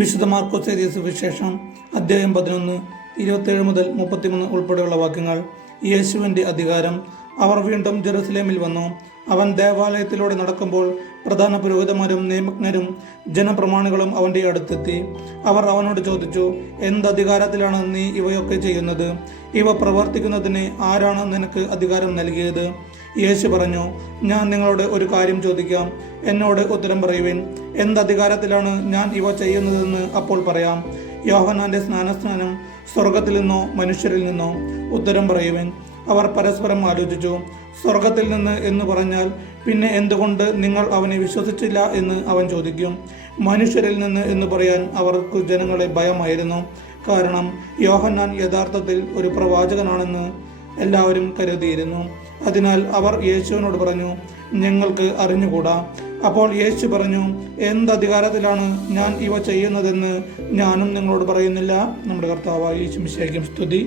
വിശുദ്ധ മാർക്കോസ് എഴുതിയ സുവിശേഷം അധ്യായം 11 27 മുതൽ 33 ഉൾപ്പെടെയുള്ള വാക്യങ്ങൾ. യേശുവിൻ്റെ അധികാരം. അവർ വീണ്ടും ജെറുസലേമിൽ വന്നു. അവൻ ദേവാലയത്തിലൂടെ നടക്കുമ്പോൾ പ്രധാന പുരോഹിതന്മാരും നിയമജ്ഞരും ജനപ്രമാണികളും അവൻ്റെ അടുത്തെത്തി. അവർ അവനോട് ചോദിച്ചു, എന്തധികാരത്തിലാണ് നീ ഇവയൊക്കെ ചെയ്യുന്നത്? ഇവ പ്രവർത്തിക്കുന്നതിന് ആരാണ് നിനക്ക് അധികാരം നൽകിയത്? യേശു പറഞ്ഞു, ഞാൻ നിങ്ങളോട് ഒരു കാര്യം ചോദിക്കാം, എന്നോട് ഉത്തരം പറയുവിൻ. എന്തധികാരത്തിലാണ് ഞാൻ ഇവ ചെയ്യുന്നതെന്ന് അപ്പോൾ പറയാം. യോഹന്നാന്റെ സ്നാനം സ്വർഗത്തിൽ നിന്നോ മനുഷ്യരിൽ നിന്നോ? ഉത്തരം പറയുവിൻ. അവർ പരസ്പരം ആലോചിച്ചു. സ്വർഗത്തിൽ നിന്ന് എന്ന് പറഞ്ഞാൽ പിന്നെ എന്തുകൊണ്ട് നിങ്ങൾ അവനെ വിശ്വസിച്ചില്ല എന്ന് അവൻ ചോദിക്കും. മനുഷ്യരിൽ നിന്ന് എന്ന് പറയാൻ അവർക്ക് ജനങ്ങളെ ഭയമായിരുന്നു. കാരണം യോഹന്നാൻ യഥാർത്ഥത്തിൽ ഒരു പ്രവാചകനാണെന്ന് എല്ലാവരും കരുതിയിരുന്നു. അതിനാൽ അവർ യേശുവിനോട് പറഞ്ഞു, ഞങ്ങൾക്ക് അറിഞ്ഞുകൂടാ. അപ്പോൾ യേശു പറഞ്ഞു, എന്തധികാരത്തിലാണ് ഞാൻ ഇവ ചെയ്യുന്നതെന്ന് ഞാനും നിങ്ങളോട് പറയുന്നില്ല. നമ്മുടെ കർത്താവായ യേശു മിശിഹായ്ക്കും സ്തുതി.